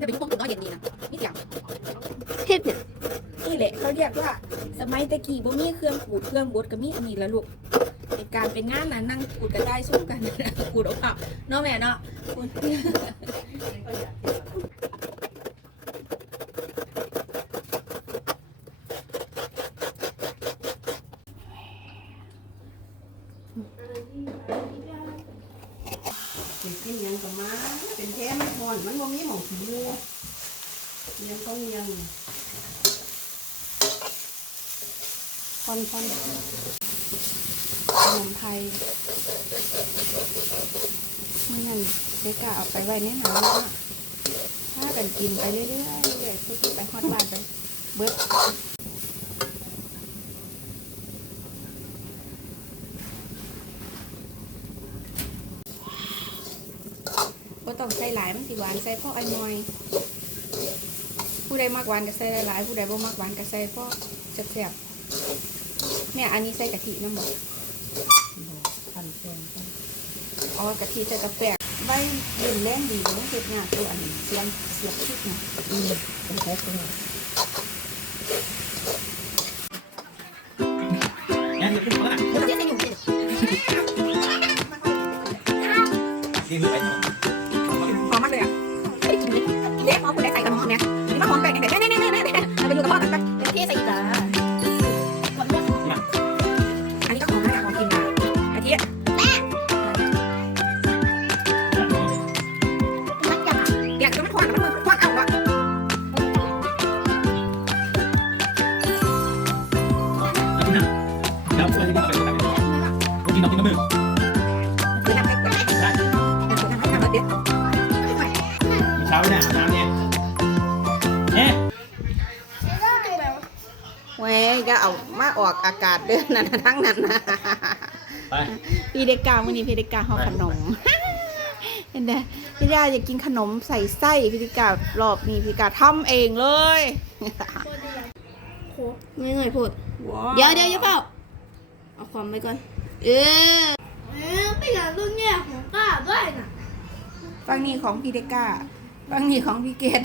จะเป็นยุคพวกถึงน้อยเย็นดีนะนี่อย่าเฮ็ดเนี่ยนี่แหละเขาเรียกว่า สมัยตะกี้บ่มีเครื่องขูดเครื่องบดก็มีอันนี้ละลูกในการเป็นงานนะนั่งขูดกันได้สู้กันขูดเอาเปล่าเนาะแม่เนาะ เป็นกินยังก็มาเป็นแท้มันพอนมันบ่มีหมองผีอยู่เลี้ยงต้องเลี้ยงพอนพอนขนมไทยมันยังเด็กะเอาไปไว้ในหนาวแล้วอะถ้ากันกินไปเรื่อยๆเรื่อยคือไปฮอดบ้านไปเบิด บ่ต้องใส่หลายมันสิหวานใส่พ่ออันน้อย ผู้ใดมักหวานก็ใส่หลายๆผู้ใดบ่มักหวานก็ใส่พ่อแซ่บๆแม่อันนี้ใส่กะทิน้ำบ่พันแฟนอ๋อกะทิใส่กาแฟใบเย็นแรงดีมันเฮ็ดงานตัวอันนี้เสียมเสียบพริกนะอืมเป็นแพ็คเลยยังอยู่ขึ้นมามันจะอยู่นี่ เด็กหอมคุณได้ใส่กันหอมเนี่ยนี่มาหอมแปลกเนี่ยเน่เน่เน่เน่เน่เราไปดูกับพ่อกันไปเป็นที่ใส่จ้าอันนี้ก็หอมนะหอมกินนะกะทิอยากจะมันหวานแล้วมันหวานเอาอะแล้วไปที่ไหนไปไหนกูกินน้ำกินน้ำมือคือน้ำให้แบบได้คือน้ำให้ทำแบบเด็ดมีเช้าเนี่ยน้ำเนี่ย ว้ยก็เอามาออกอากาศเดือนนั้นทั้งนั้นนะไป พี่เด็กกามื้อนี้พี่เด็กกาเฮาขนม เห็นไหมพี่ย่าอยากกินขนมใส่ไส้พี่เด็กการอบนี้พี่เด็กกาทำเองเลยเงยๆพูด เดี๋ยวเดี๋ยวอย่าเปล่าเอาความไปก่อน เออเออไม่อยากรุ่นเนี่ยของกล้าด้วยนะ ฟังนี่ของพี่เด็กกาฟังนี่ของพี่เกด